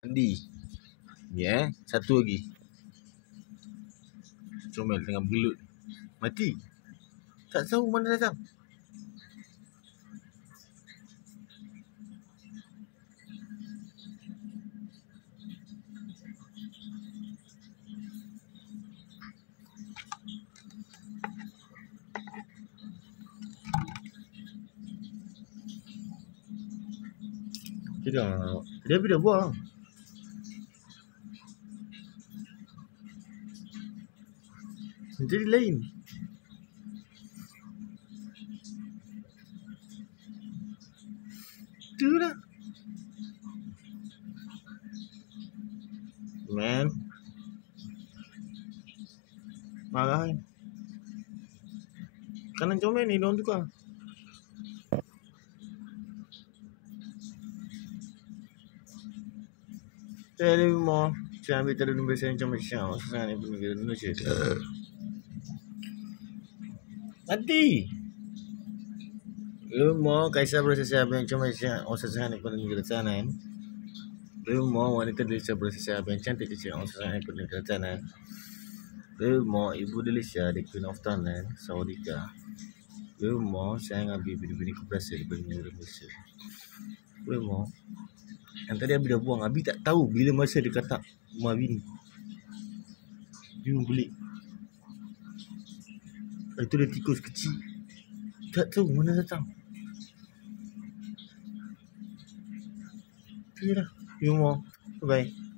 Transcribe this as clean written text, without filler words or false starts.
Mandi. Ya, satu lagi. Comel tengah bergelut. Mati. Tak tahu mana datang. Tidak. Dia buang. Jadi lain. Itulah. Man. Marah kan. Kanan comel ni diorang tukar. Saya mau saya ambil terus nombor saya macam macam saya ni pun negara Indonesia. Mati. Lu mau kaisar bersosial yang macam macam saya ni pun negara sana. Lu mau wanita Malaysia bersosial yang cantik macam saya ni pun negara sana. Lu mau ibu Malaysia di Queen of Thailand, Saudika. Lu mau saya ngambil bini-bini keberasa di negara Malaysia. Lu mau yang tadi Abi dah buang. Abi tak tahu bila masa dia katak rumah bini. Dia membeli. Itu dia tikus kecil. Tak tahu mana datang. Itu je lah. You mau. Bye-bye.